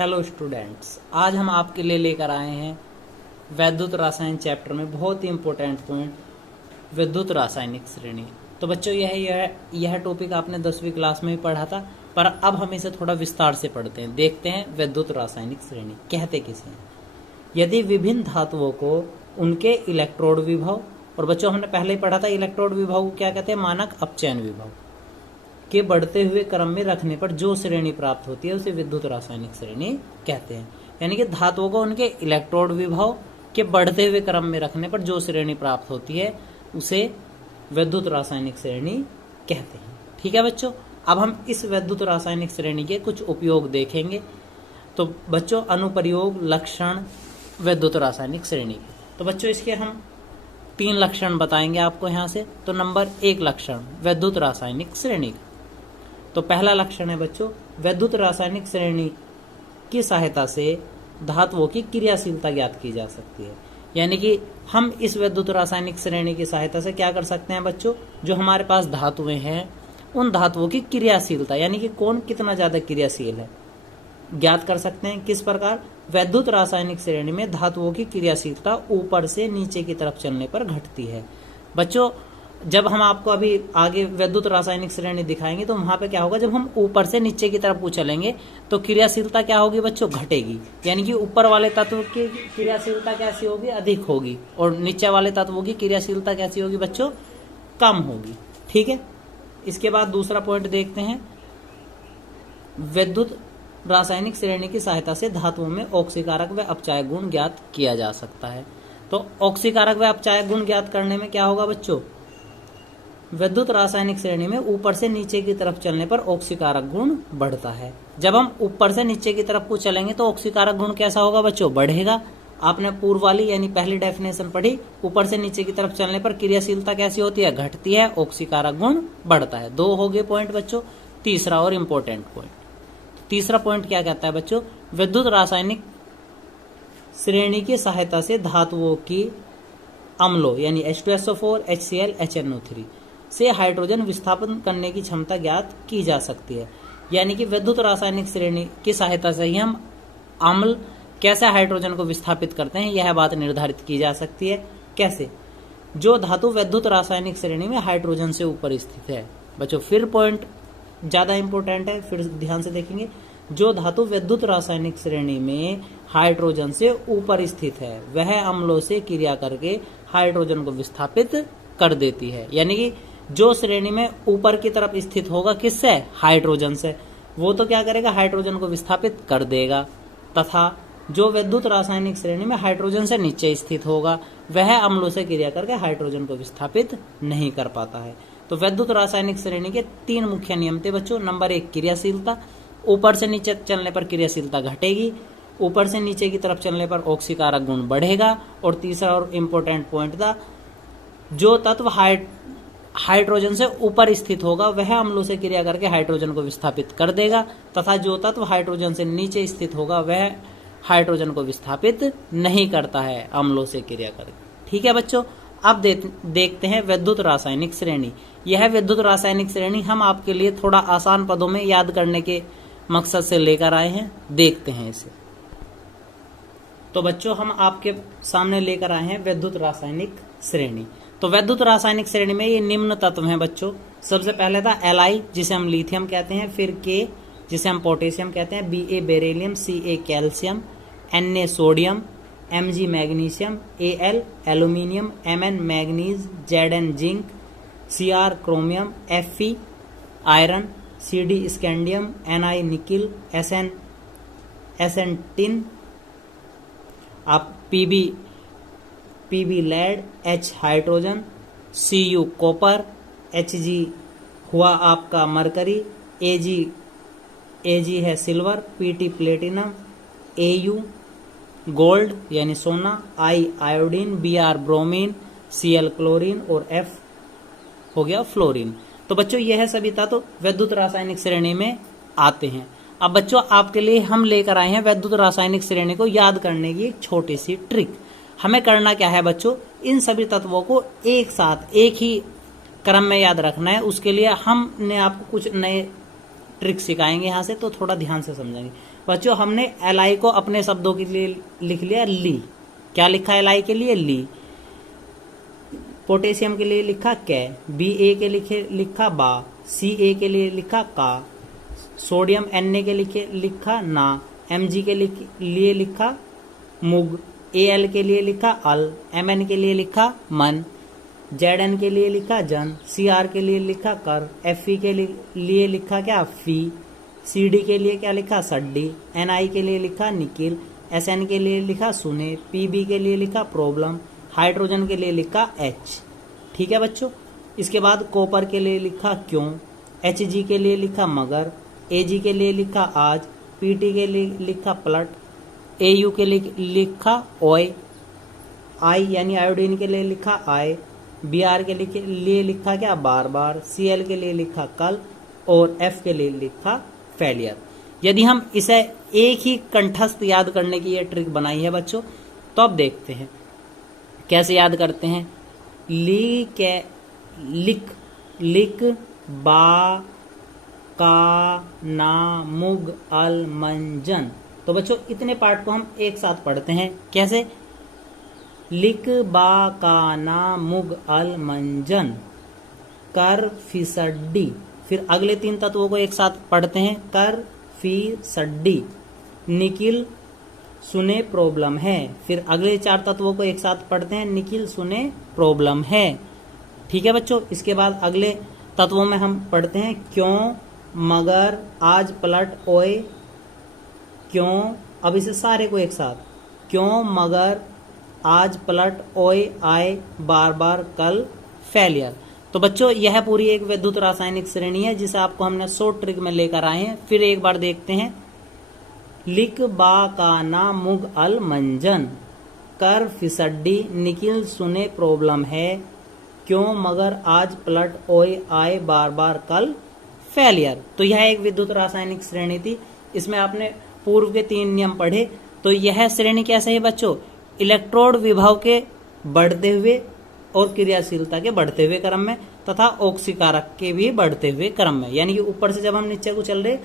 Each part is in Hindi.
हेलो स्टूडेंट्स, आज हम आपके लिए लेकर आए हैं वैद्युत रासायन चैप्टर में बहुत ही इम्पोर्टेंट पॉइंट विद्युत रासायनिक श्रेणी। तो बच्चों यह टॉपिक आपने 10वीं क्लास में भी पढ़ा था, पर अब हम इसे थोड़ा विस्तार से पढ़ते हैं। देखते हैं विद्युत रासायनिक श्रेणी कहते किसे हैं। यदि विभिन्न धातुओं को उनके इलेक्ट्रोड विभव, और बच्चों हमने पहले ही पढ़ा था इलेक्ट्रोड विभव को क्या कहते हैं, मानक अपचयन विभव के बढ़ते हुए क्रम में रखने पर जो श्रेणी प्राप्त होती है उसे विद्युत रासायनिक श्रेणी कहते हैं। यानी कि धातुओं को उनके इलेक्ट्रोड विभव के बढ़ते हुए क्रम में रखने पर जो श्रेणी प्राप्त होती है उसे विद्युत रासायनिक श्रेणी कहते हैं। ठीक है बच्चों, अब हम इस विद्युत रासायनिक श्रेणी के कुछ उपयोग देखेंगे। तो बच्चों, अनुप्रयोग लक्षण विद्युत रासायनिक श्रेणी के, तो बच्चों इसके हम 3 लक्षण बताएंगे आपको यहाँ से। तो नंबर 1 लक्षण विद्युत रासायनिक श्रेणी का। तो पहला लक्षण है बच्चों, विद्युत रासायनिक श्रेणी की सहायता से धातुओं की क्रियाशीलता ज्ञात की जा सकती है। यानी कि हम इस विद्युत रासायनिक श्रेणी की सहायता से क्या कर सकते हैं बच्चों, जो हमारे पास धातुएं हैं उन धातुओं की क्रियाशीलता यानी कि कौन कितना ज्यादा क्रियाशील है ज्ञात कर सकते हैं। किस प्रकार, विद्युत रासायनिक श्रेणी में धातुओं की क्रियाशीलता ऊपर से नीचे की तरफ चलने पर घटती है। बच्चों, जब हम आपको अभी आगे विद्युत रासायनिक श्रेणी दिखाएंगे तो वहां पे क्या होगा, जब हम ऊपर से नीचे की तरफ चलेंगे तो क्रियाशीलता क्या होगी बच्चों, घटेगी। यानी कि ऊपर वाले तत्व की क्रियाशीलता कैसी होगी, अधिक होगी, और नीचे वाले तत्वों की क्रियाशीलता कैसी होगी बच्चों, कम होगी। ठीक है, इसके बाद दूसरा पॉइंट देखते हैं, विद्युत रासायनिक श्रेणी की सहायता से धातुओं में ऑक्सीकारक व अपचायक गुण ज्ञात किया जा सकता है। तो ऑक्सीकारक व अपचायक गुण ज्ञात करने में क्या होगा बच्चों, विद्युत रासायनिक श्रेणी में ऊपर से नीचे की तरफ चलने पर ऑक्सीकारक गुण बढ़ता है। जब हम ऊपर से नीचे की तरफ को चलेंगे तो ऑक्सीकारक गुण कैसा होगा बच्चों, बढ़ेगा। आपने पूर्व वाली यानी पहली डेफिनेशन पढ़ी, ऊपर से नीचे की तरफ चलने पर क्रियाशीलता कैसी होती है, घटती है, ऑक्सीकारक गुण बढ़ता है। 2 हो गए पॉइंट बच्चों। तीसरा और इम्पोर्टेंट पॉइंट, तीसरा पॉइंट क्या कहता है बच्चों, विद्युत रासायनिक श्रेणी की सहायता से धातुओं की अम्लों यानी H2SO4, HCl, HNO3 से हाइड्रोजन विस्थापन करने की क्षमता ज्ञात की जा सकती है। यानी कि विद्युत रासायनिक श्रेणी की सहायता से ही हम अम्ल कैसे हाइड्रोजन को विस्थापित करते हैं यह बात निर्धारित की जा सकती है। कैसे, जो धातु विद्युत रासायनिक श्रेणी में हाइड्रोजन से ऊपर स्थित है। बच्चों फिर पॉइंट ज्यादा इंपॉर्टेंट है, फिर ध्यान से देखेंगे। जो धातु विद्युत रासायनिक श्रेणी में हाइड्रोजन से ऊपर स्थित है वह अम्लों से क्रिया करके हाइड्रोजन को विस्थापित कर देती है। यानी कि जो श्रेणी में ऊपर की तरफ स्थित होगा किससे, हाइड्रोजन से, वो तो क्या करेगा, हाइड्रोजन को विस्थापित कर देगा। तथा जो विद्युत रासायनिक श्रेणी में हाइड्रोजन से नीचे स्थित होगा वह अम्लों से क्रिया करके हाइड्रोजन को विस्थापित नहीं कर पाता है। तो विद्युत रासायनिक श्रेणी के 3 मुख्य नियम थे बच्चों। नंबर 1 क्रियाशीलता, ऊपर से नीचे चलने पर क्रियाशीलता घटेगी, ऊपर से नीचे की तरफ चलने पर ऑक्सीकारक गुण बढ़ेगा। और तीसरा और इम्पोर्टेंट पॉइंट था, जो तत्व हाइड्रोजन से ऊपर स्थित होगा वह अम्लों से क्रिया करके हाइड्रोजन को विस्थापित कर देगा, तथा जो तत्व हाइड्रोजन से नीचे स्थित होगा वह हाइड्रोजन को विस्थापित नहीं करता है अम्लों से क्रिया करके। ठीक है बच्चों, अब देखते हैं विद्युत रासायनिक श्रेणी। यह विद्युत रासायनिक श्रेणी हम आपके लिए थोड़ा आसान पदों में याद करने के मकसद से लेकर आए हैं। देखते हैं इसे। तो बच्चों, हम आपके सामने लेकर आए हैं विद्युत रासायनिक श्रेणी। तो विद्युत रासायनिक श्रेणी में ये निम्न तत्व हैं बच्चों। सबसे पहले था Li जिसे हम लिथियम कहते हैं, फिर K जिसे हम पोटेशियम कहते हैं, Ba beryllium, Ca calcium, Na sodium, Mg magnesium, Al aluminium, Mn manganese, Zn zinc, Cr chromium, Fe iron, Cd scandium, Ni nickel, Sn tin, आप Pb lead, H hydrogen, Cu copper, Hg हुआ आपका मरकरी, Ag है silver, Pt platinum, Au gold यानी सोना, I iodine, Br bromine, Cl chlorine और F हो गया फ्लोरीन। तो बच्चों यह सभी तत्व विद्युत रासायनिक श्रेणी में आते हैं। अब बच्चों आपके लिए हम लेकर आए हैं विद्युत रासायनिक श्रेणी को याद करने की एक छोटी सी ट्रिक। हमें करना क्या है बच्चों, इन सभी तत्वों को एक साथ एक ही क्रम में याद रखना है। उसके लिए हमने आपको कुछ नए ट्रिक सिखाएंगे यहाँ से, तो थोड़ा ध्यान से समझेंगे बच्चों। हमने Li को अपने शब्दों के लिए लिख लिया ली। क्या लिखा Li के लिए? ली। पोटेशियम के लिए लिखा कै, Ba के लिए लिखा बा, Ca के लिए लिखा का, सोडियम Na के लिए लिखा ना, Mg के लिए लिखा मुग, Al के लिए लिखा अल, Mn के लिए लिखा मन, Zn के लिए लिखा जन, Cr के लिए लिखा कर, Fe के लिए लिखा क्या? फी, Cd के लिए क्या लिखा? सड्डी, Ni के लिए लिखा निकिल, Sn के लिए लिखा सुने, Pb के लिए लिखा प्रॉब्लम, हाइड्रोजन के लिए लिखा H। ठीक है बच्चों। इसके बाद कॉपर के लिए लिखा क्यों, Hg के लिए लिखा मगर, Ag के लिए लिखा आज, Pt के लिए लिखा पलट, Au के लिए लिखा ओय, I यानी आयोडीन के लिए लिखा आय, Br के लिए लिखा क्या? बार बार, Cl के लिए लिखा कल और F के लिए लिखा फेलियर। यदि हम इसे एक ही कंठस्थ याद करने की ये ट्रिक बनाई है बच्चों, तो अब देखते हैं कैसे याद करते हैं। लिक बा का ना मुग अल मंजन। तो बच्चों इतने पार्ट को हम एक साथ पढ़ते हैं। कैसे? लिक बा का ना मुग अल मंजन, कर फिसड्डी। फिर अगले 3 तत्वों को एक साथ पढ़ते हैं। कर फी सड्डी, निकिल सुने प्रॉब्लम है। फिर अगले 4 तत्वों को एक साथ पढ़ते हैं। निकिल सुने प्रॉब्लम है। ठीक है बच्चों। इसके बाद अगले तत्वों में हम पढ़ते हैं क्यों, मगर, आज, पलट, ओए, क्यों। अब इसे सारे को एक साथ, क्यों, मगर, आज, पलट, ओए, आए, बार बार, कल, फेलियर। तो बच्चों यह पूरी एक विद्युत रासायनिक श्रेणी है जिसे आपको हमने शॉर्ट ट्रिक में लेकर आए हैं। फिर एक बार देखते हैं। लिक बा का ना मुग अल मंजन, कर फिसड्डी, निकिल सुने प्रॉब्लम है, क्यों, मगर, आज, पलट, ओए, आए, बार बार, कल, फेलियर। तो यह एक विद्युत रासायनिक श्रेणी थी। इसमें आपने पूर्व के 3 नियम पढ़े। तो यह श्रेणी कैसे है बच्चों? इलेक्ट्रोड विभव के बढ़ते हुए और क्रियाशीलता के बढ़ते हुए क्रम में तथा ऑक्सीकारक के भी बढ़ते हुए क्रम में। यानी कि ऊपर से जब हम नीचे को चल रहे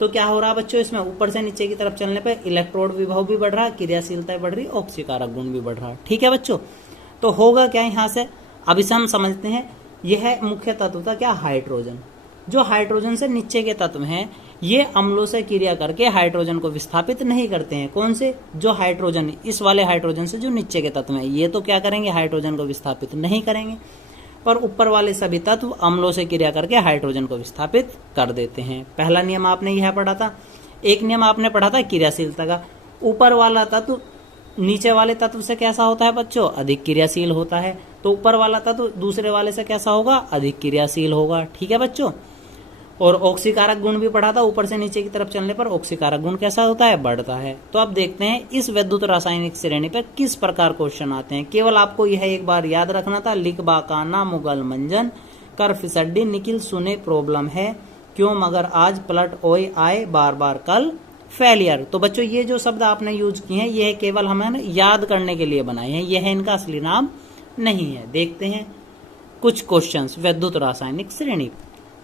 तो क्या हो रहा बच्चों? इसमें ऊपर से नीचे की तरफ चलने पर इलेक्ट्रोड विभव भी बढ़ रहा, क्रियाशीलता बढ़ रही, ऑक्सीकारक गुण भी बढ़ रहा। ठीक है बच्चों। तो होगा क्या यहाँ से? अब इसे हम समझते हैं। यह मुख्य तत्व था क्या? हाइड्रोजन। जो हाइड्रोजन से नीचे के तत्व हैं ये अम्लों से क्रिया करके हाइड्रोजन को विस्थापित नहीं करते हैं। कौन से? जो हाइड्रोजन, इस वाले हाइड्रोजन से जो नीचे के तत्व हैं ये तो क्या करेंगे? हाइड्रोजन को विस्थापित नहीं करेंगे। पर ऊपर वाले सभी तत्व अम्लों से क्रिया करके हाइड्रोजन को विस्थापित कर देते हैं। पहला नियम आपने यह पढ़ा था। एक नियम आपने पढ़ा था क्रियाशीलता का। ऊपर वाला तत्व नीचे वाले तत्व से कैसा होता है बच्चों? अधिक क्रियाशील होता है। तो ऊपर वाला तत्व दूसरे वाले से कैसा होगा? अधिक क्रियाशील होगा। ठीक है बच्चों। और ऑक्सीकारक गुण भी पढ़ा था। ऊपर से नीचे की तरफ चलने पर ऑक्सीकारक गुण कैसा होता है? बढ़ता है। तो अब देखते हैं इस विद्युत रासायनिक श्रेणी पर किस प्रकार क्वेश्चन आते हैं। केवल आपको यह एक बार याद रखना था। लिख बा काना मुगल मंजन, कर फिसड्डी, निकिल सुने प्रॉब्लम है, क्यों, मगर, आज, पलट, ओए, आए, बार बार, कल, फेलियर। तो बच्चों ये जो शब्द आपने यूज किए हैं यह केवल हमें याद करने के लिए बनाए हैं, यह इनका असली नाम नहीं है। देखते हैं कुछ क्वेश्चंस विद्युत रासायनिक श्रेणी।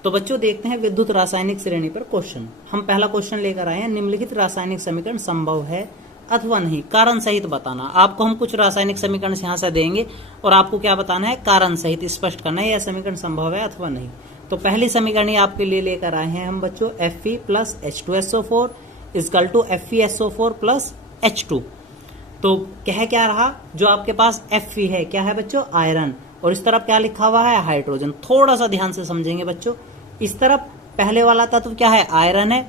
तो बच्चों देखते हैं विद्युत रासायनिक श्रेणी पर क्वेश्चन। हम पहला क्वेश्चन लेकर आए हैं। निम्नलिखित रासायनिक समीकरण संभव है अथवा नहीं, कारण सहित बताना। आपको हम कुछ रासायनिक समीकरण यहाँ से देंगे और आपको क्या बताना है? कारण सहित स्पष्ट करना है यह समीकरण संभव है अथवा नहीं। तो पहली समीकरण आपके लिए लेकर आए हैं हम बच्चों, Fe plus H2SO4 is equal to FeSO4 plus H2। तो कह क्या रहा? जो आपके पास Fe है क्या है बच्चों? आयरन। और इस तरफ क्या लिखा हुआ है? हाइड्रोजन। थोड़ा सा ध्यान से समझेंगे बच्चों। इस तरफ पहले वाला तत्व क्या है? आयरन है।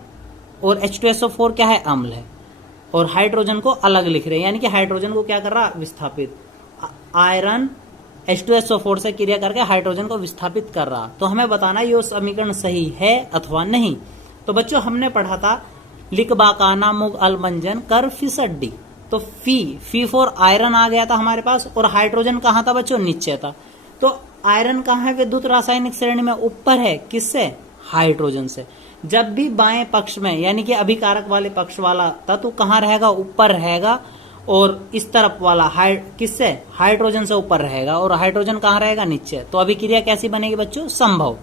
और H2SO4 क्या है? अम्ल है। और हाइड्रोजन को अलग लिख रहे हैं, यानी कि हाइड्रोजन को क्या कर रहा? विस्थापित। आयरन H2SO4 से क्रिया करके हाइड्रोजन को विस्थापित कर रहा। तो हमें बताना ये समीकरण सही है अथवा नहीं। तो बच्चों हमने पढ़ा था लिख बाकाना मुग अलमंजन कर फिसड्डी। तो फी फॉर आयरन आ गया था हमारे पास। और हाइड्रोजन कहाँ था बच्चों? नीचे था। तो आयरन कहाँ है विद्युत रासायनिक श्रेणी में? ऊपर है। किससे? हाइड्रोजन से। जब भी बाएं पक्ष में यानी कि अभिकारक वाले पक्ष वाला तत्व कहाँ रहेगा? ऊपर रहेगा। और इस तरफ वाला किससे? हाइड्रोजन से ऊपर रहेगा। और हाइड्रोजन कहाँ रहेगा? नीचे। तो अभिक्रिया कैसी बनेगी बच्चों? संभव।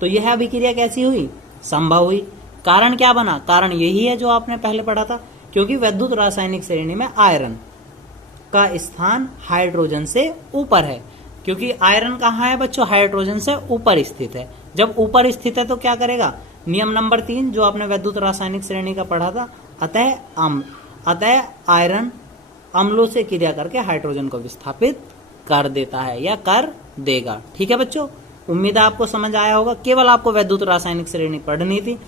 तो यह अभिक्रिया कैसी हुई? संभव हुई। कारण क्या बना? कारण यही है जो आपने पहले पढ़ा था, क्योंकि वैद्युत रासायनिक श्रेणी में आयरन का स्थान हाइड्रोजन से ऊपर है। क्योंकि आयरन कहाँ है बच्चों? हाइड्रोजन से ऊपर स्थित है। जब ऊपर स्थित है तो क्या करेगा? नियम नंबर 3 जो आपने वैद्युत रासायनिक श्रेणी का पढ़ा था, अतः आयरन अम्लों से क्रिया करके हाइड्रोजन को विस्थापित कर देता है या कर देगा। ठीक है बच्चों, उम्मीद है आपको समझ आया होगा। केवल आपको वैद्युत रासायनिक श्रेणी पढ़नी थी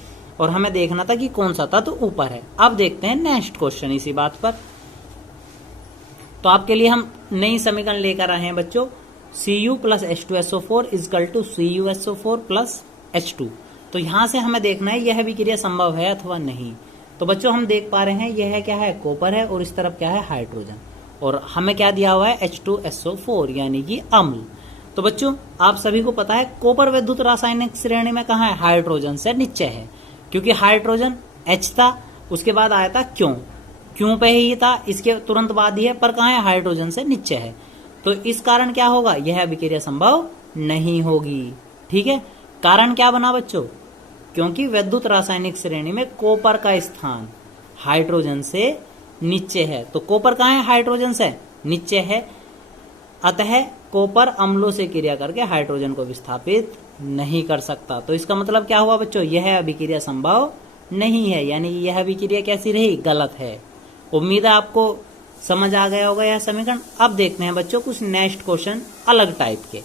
और हमें देखना था कि कौन सा तत्व तो ऊपर है। अब देखते हैं नेक्स्ट क्वेश्चन इसी बात पर। तो आपके लिए हम नई समीकरण लेकर आए हैं बच्चों, Cu plus H2SO4 is equal to CuSO4 plus H2। तो यहां से हमें देखना है यह विक्रिया संभव है अथवा नहीं। तो बच्चों हम देख पा रहे हैं यह क्या है? कॉपर है और इस तरफ क्या है? हाइड्रोजन। और हमें क्या दिया हुआ है? H2SO4 यानी कि अम्ल। तो बच्चों आप सभी को पता है कॉपर वैद्युत रासायनिक श्रेणी में कहाँ है? हाइड्रोजन से नीचे है, क्योंकि हाइड्रोजन H था, उसके बाद आया था क्यों पे ही था, इसके तुरंत बाद ही है, पर कहाँ है? हाइड्रोजन से नीचे है। तो इस कारण क्या होगा? यह विक्रिया संभव नहीं होगी। ठीक है, कारण क्या बना बच्चों? क्योंकि वैद्युत रासायनिक श्रेणी में कॉपर का स्थान हाइड्रोजन से नीचे है। तो कॉपर कहाँ है? हाइड्रोजन से नीचे है, अतः कॉपर अम्लों से क्रिया करके हाइड्रोजन को विस्थापित नहीं कर सकता। तो इसका मतलब क्या हुआ बच्चों? यह अभिक्रिया संभव नहीं है, यानी यह अभिक्रिया कैसी रही? गलत है। उम्मीद है आपको समझ आ गया होगा यह समीकरण। अब देखते हैं बच्चों कुछ नेक्स्ट क्वेश्चन अलग टाइप के।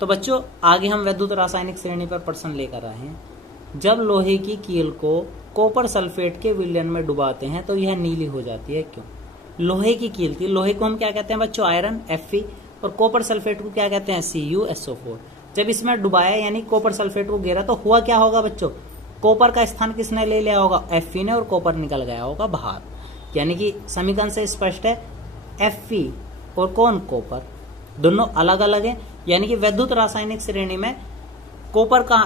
तो बच्चों आगे हम वैद्युत रासायनिक श्रेणी पर प्रश्न लेकर आए हैं। जब लोहे की कील को कॉपर सल्फेट के विलयन में डुबाते हैं तो यह नीली हो जाती है, क्यों? लोहे की कील थी, लोहे को हम क्या कहते हैं बच्चों? आयरन Fe, और कॉपर सल्फेट को क्या कहते हैं? CuSO4। जब इसमें डुबाया यानी कॉपर सल्फेट को गिरा तो हुआ क्या होगा बच्चों? कॉपर का स्थान किसने ले लिया होगा? Fe ने, और कॉपर निकल गया होगा बाहर। यानी कि समीकरण से स्पष्ट है Fe और कौन? कॉपर, दोनों अलग अलग है। यानी कि वैद्युत रासायनिक श्रेणी में कॉपर का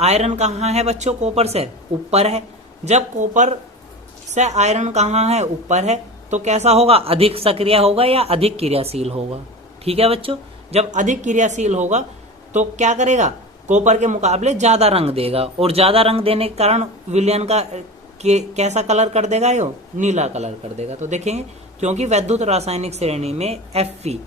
आयरन कहाँ है बच्चों? कॉपर से ऊपर है। जब कॉपर से आयरन कहाँ है? ऊपर है, तो कैसा होगा? अधिक सक्रिय होगा या अधिक क्रियाशील होगा। ठीक है बच्चों, जब अधिक क्रियाशील होगा तो क्या करेगा? कॉपर के मुकाबले ज्यादा रंग देगा, और ज्यादा रंग देने के कारण विलयन का कैसा कलर कर देगा? नीला कलर कर देगा। तो देखेंगे क्योंकि वैद्युत रासायनिक श्रेणी में Fe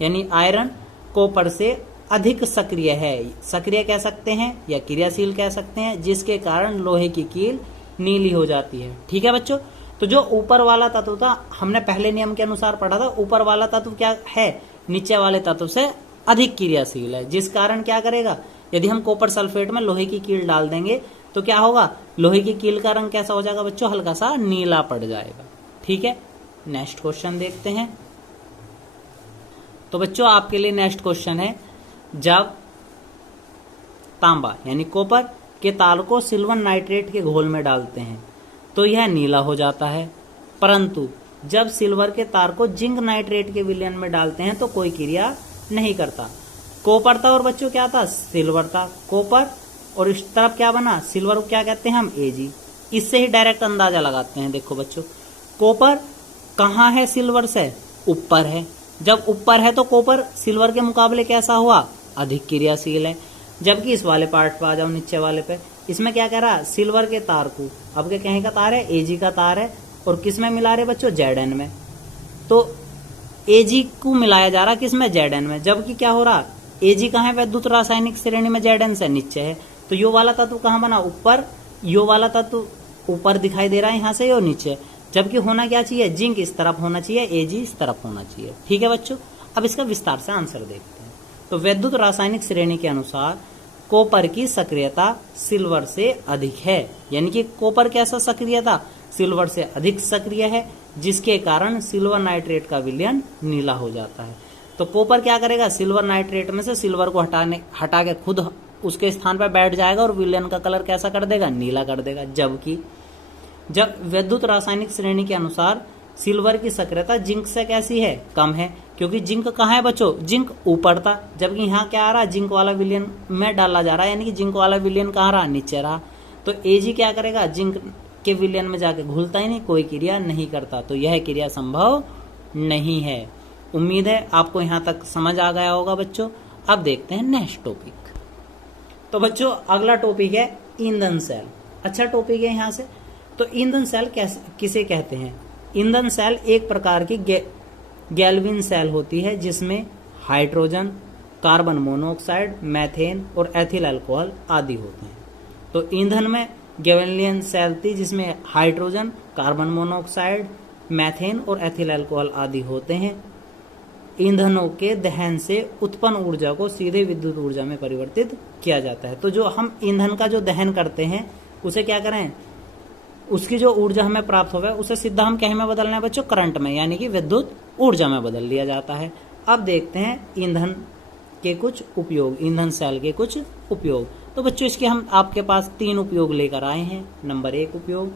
यानी आयरन कॉपर से अधिक सक्रिय है, सक्रिय कह सकते हैं या क्रियाशील कह सकते हैं, जिसके कारण लोहे की कील नीली हो जाती है। ठीक है बच्चों, तो जो ऊपर वाला तत्व था हमने पहले नियम के अनुसार पढ़ा था, ऊपर वाला तत्व क्या है? नीचे वाले तत्व से अधिक क्रियाशील है, जिस कारण क्या करेगा? यदि हम कॉपर सल्फेट में लोहे की कील डाल देंगे तो क्या होगा? लोहे की कील का रंग कैसा हो जाएगा बच्चों? हल्का सा नीला पड़ जाएगा। ठीक है, नेक्स्ट क्वेश्चन देखते हैं। तो बच्चों आपके लिए नेक्स्ट क्वेश्चन है, जब तांबा यानी कॉपर के तार को सिल्वर नाइट्रेट के घोल में डालते हैं तो यह नीला हो जाता है, परंतु जब सिल्वर के तार को जिंक नाइट्रेट के विलयन में डालते हैं तो कोई क्रिया नहीं करता। कॉपर था और बच्चों क्या था? सिल्वर था। कॉपर और इस तरफ क्या बना? सिल्वर को क्या कहते हैं हम? Ag। इससे ही डायरेक्ट अंदाजा लगाते हैं। देखो बच्चों, कॉपर कहाँ है? सिल्वर से ऊपर है। जब ऊपर है तो कॉपर सिल्वर के मुकाबले कैसा हुआ? अधिक क्रियाशील है। जबकि इस वाले पार्ट पे आ जाओ, नीचे वाले पे, इसमें क्या कह रहा है? सिल्वर के तार को, अब के कहीं का तार है? Ag का तार है, और किस में मिला रहे बच्चों? Zn में। तो Ag को मिलाया जा रहा किसमें? Zn में। जबकि क्या हो रहा? Ag कहाँ है वैद्युत रासायनिक श्रेणी में? Zn से नीचे है। तो यो वाला तत्व कहाँ बना? ऊपर। यो वाला तत्व ऊपर दिखाई दे रहा है यहाँ से, यो नीचे। जबकि होना क्या चाहिए? जिंक इस तरफ होना चाहिए, Ag इस तरफ होना चाहिए। ठीक है बच्चों, अब इसका विस्तार से आंसर देखते हैं। तो वैद्युत रासायनिक श्रेणी के अनुसार कॉपर की सक्रियता सिल्वर से अधिक है, यानी कि कॉपर कैसा सक्रिय था? सिल्वर से अधिक सक्रिय है, जिसके कारण सिल्वर नाइट्रेट का विलयन नीला हो जाता है। तो कॉपर क्या करेगा? सिल्वर नाइट्रेट में से सिल्वर को हटा के खुद उसके स्थान पर बैठ जाएगा और विलयन का कलर कैसा कर देगा? नीला कर देगा। जबकि जब वैद्युत रासायनिक श्रेणी के अनुसार सिल्वर की सक्रियता जिंक से कैसी है? कम है, क्योंकि जिंक कहाँ है बच्चों? जिंक ऊपर था, जबकि यहाँ क्या आ रहा? जिंक वाला विलयन में डाला जा रहा है, यानी कि जिंक वाला विलयन कहाँ रहा? नीचे रहा। तो Ag क्या करेगा? जिंक के विलयन में जाके घुलता ही नहीं, कोई क्रिया नहीं करता। तो यह क्रिया संभव नहीं है। उम्मीद है आपको यहाँ तक समझ आ गया होगा बच्चों। अब देखते हैं नेक्स्ट टॉपिक। तो बच्चों अगला टॉपिक है ईंधन सेल। अच्छा टॉपिक है यहाँ से। तो ईंधन सेल किसे कहते हैं? ईंधन सेल एक प्रकार की गैल्विन सेल होती है जिसमें हाइड्रोजन, कार्बन मोनोऑक्साइड, मैथेन और एथिल अल्कोहल आदि होते हैं। तो ईंधन में गैलिलियन सेल थी जिसमें हाइड्रोजन, कार्बन मोनोऑक्साइड, मैथेन और एथिल अल्कोहल आदि होते हैं। ईंधनों के दहन से उत्पन्न ऊर्जा को सीधे विद्युत ऊर्जा में परिवर्तित किया जाता है। तो जो हम ईंधन का जो दहन करते हैं उसे क्या करें, उसकी जो ऊर्जा हमें प्राप्त होगा उसे सीधा हम क्या में बदलना है बच्चों? करंट में, यानी कि विद्युत ऊर्जा में बदल लिया जाता है। अब देखते हैं ईंधन के कुछ उपयोग, ईंधन सेल के कुछ उपयोग। तो बच्चों इसके हम आपके पास 3 उपयोग लेकर आए हैं। नंबर 1 उपयोग,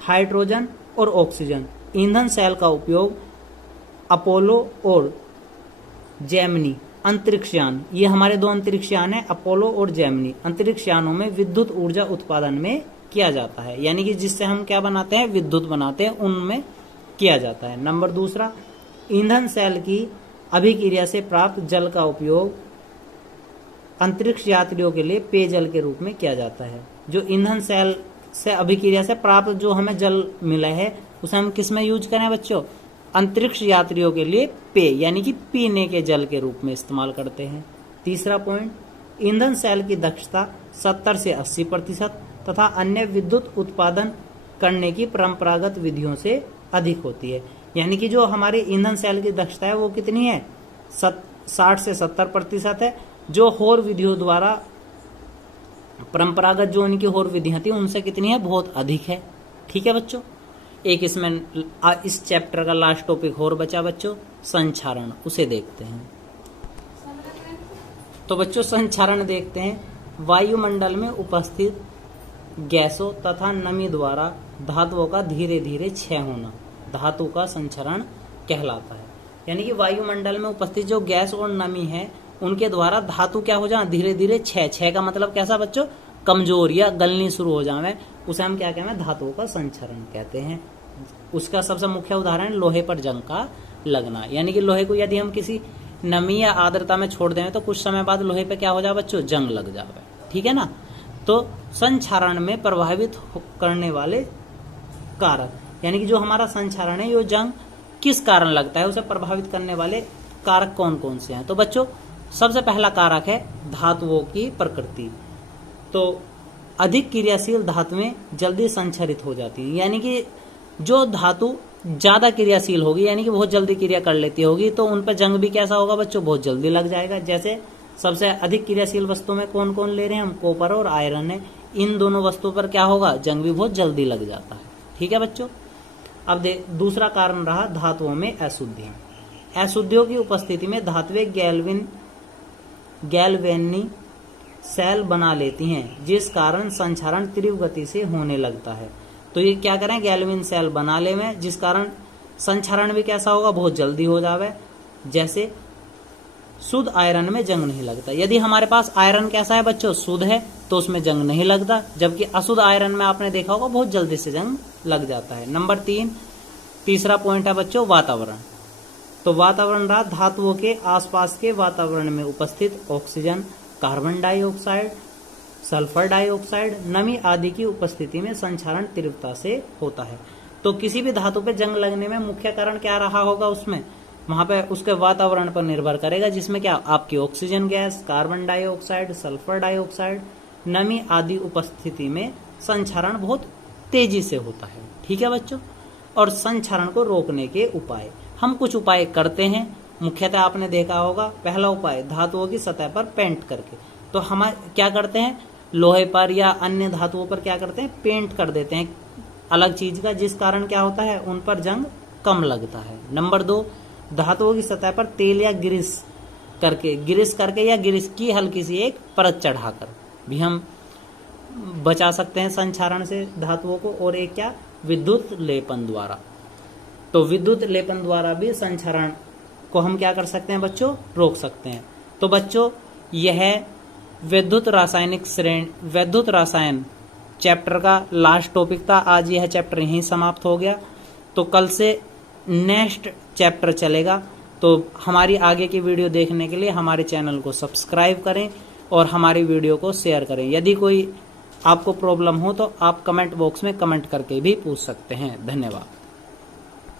हाइड्रोजन और ऑक्सीजन। ईंधन सेल का उपयोग अपोलो और जेमिनी अंतरिक्षयान, ये हमारे 2 अंतरिक्षयान है, अपोलो और जेमिनी, अंतरिक्षयानों में विद्युत ऊर्जा उत्पादन में किया जाता है, यानी कि जिससे हम क्या बनाते हैं? विद्युत बनाते हैं, उनमें किया जाता है। नंबर 2, ईंधन सेल की अभिक्रिया से प्राप्त जल का उपयोग अंतरिक्ष यात्रियों के लिए पेयजल के रूप में किया जाता है। जो ईंधन सेल से अभिक्रिया से प्राप्त जो हमें जल मिला है उसे हम किस में यूज करें बच्चों? अंतरिक्ष यात्रियों के लिए पेय, यानी कि पीने के जल के रूप में इस्तेमाल करते हैं। तीसरा पॉइंट, ईंधन सेल की दक्षता 70 से 80% तथा अन्य विद्युत उत्पादन करने की परंपरागत विधियों से अधिक होती है। यानी कि जो हमारे ईंधन सेल की दक्षता है वो कितनी है? 60 से 70% है। जो होर विधियों द्वारा परंपरागत जो इनकी होर विधियां थी उनसे कितनी है? बहुत अधिक है। ठीक है बच्चों, एक इसमें इस चैप्टर का लास्ट टॉपिक और बचा बच्चों, संक्षारण, उसे देखते हैं। तो बच्चों संक्षारण देखते हैं। वायुमंडल में उपस्थित गैसों तथा नमी द्वारा धातुओं का धीरे धीरे क्षय होना धातु का संक्षारण कहलाता है। यानी कि वायुमंडल में उपस्थित जो गैस और नमी है उनके द्वारा धातु क्या हो जाए? धीरे धीरे क्षय का मतलब कैसा बच्चों? कमजोर या गलनी शुरू हो जाए, उसे हम क्या कहते हैं? धातुओं का संक्षारण कहते हैं। उसका सबसे मुख्य उदाहरण लोहे पर जंग का लगना, यानी कि लोहे को यदि हम किसी नमी या आर्द्रता में छोड़ दें तो कुछ समय बाद लोहे पे क्या हो जाए बच्चों? जंग लग जाए। ठीक है ना। तो संक्षारण में प्रभावित करने वाले कारक, यानी कि जो हमारा संक्षारण है, ये जंग किस कारण लगता है, उसे प्रभावित करने वाले कारक कौन कौन से हैं? तो बच्चों सबसे पहला कारक है धातुओं की प्रकृति। तो अधिक क्रियाशील धातुएं जल्दी संक्षारित हो जाती है, यानी कि जो धातु ज्यादा क्रियाशील होगी, यानी कि बहुत जल्दी क्रिया कर लेती होगी, तो उन पर जंग भी कैसा होगा बच्चों? बहुत जल्दी लग जाएगा। जैसे सबसे अधिक क्रियाशील वस्तुओं में कौन कौन ले रहे हैं हम? कॉपर और आयरन है। इन दोनों वस्तुओं पर क्या होगा? जंग भी बहुत जल्दी लग जाता है। ठीक है बच्चों। अब दूसरा कारण रहा धातुओं में अशुद्धियां। अशुद्धियों की उपस्थिति में धातुएं गैल्वेनी सेल बना लेती हैं, जिस कारण संक्षारण तीव्र गति से होने लगता है। तो ये क्या करें? गैल्वेनी सेल बना ले में, जिस कारण संक्षारण भी कैसा होगा? बहुत जल्दी हो जावे। जैसे शुद्ध आयरन में जंग नहीं लगता। यदि हमारे पास आयरन कैसा है बच्चों? शुद्ध है, तो उसमें जंग नहीं लगता, जबकि अशुद्ध आयरन में आपने देखा होगा बहुत जल्दी से जंग लग जाता है। नंबर 3, तीसरा पॉइंट है बच्चों वातावरण। तो वातावरण रहा धातुओं के आसपास के वातावरण में उपस्थित oxygen, carbon dioxide, sulphur dioxide, नमी आदि की उपस्थिति में संक्षारण तीव्रता से होता है। तो किसी भी धातु पे जंग लगने में मुख्य कारण क्या रहा होगा? उसमें वहां पे उसके वातावरण पर निर्भर करेगा, जिसमें क्या आपकी oxygen gas, carbon dioxide, sulphur dioxide, नमी आदि उपस्थिति में संक्षारण बहुत तेजी से होता है। ठीक है बच्चों। और संक्षारण को रोकने के उपाय, हम कुछ उपाय करते हैं। मुख्यतः आपने देखा होगा, पहला उपाय धातुओं की सतह पर पेंट करके। तो हम क्या करते हैं? लोहे पर या अन्य धातुओं पर क्या करते हैं? पेंट कर देते हैं अलग चीज का, जिस कारण क्या होता है? उन पर जंग कम लगता है। नंबर 2, धातुओं की सतह पर तेल या ग्रीस करके या ग्रीस की हल्की सी एक परत चढ़ाकर भी हम बचा सकते हैं संक्षारण से धातुओं को। और एक क्या? विद्युत लेपन द्वारा। तो विद्युत लेपन द्वारा भी संक्षारण को हम क्या कर सकते हैं बच्चों? रोक सकते हैं। तो बच्चों यह विद्युत रसायन चैप्टर का लास्ट टॉपिक था। आज यह चैप्टर यहीं समाप्त हो गया। तो कल से नेक्स्ट चैप्टर चलेगा। तो हमारी आगे की वीडियो देखने के लिए हमारे चैनल को सब्सक्राइब करें और हमारी वीडियो को शेयर करें। यदि कोई आपको प्रॉब्लम हो तो आप कमेंट बॉक्स में कमेंट करके भी पूछ सकते हैं। धन्यवाद।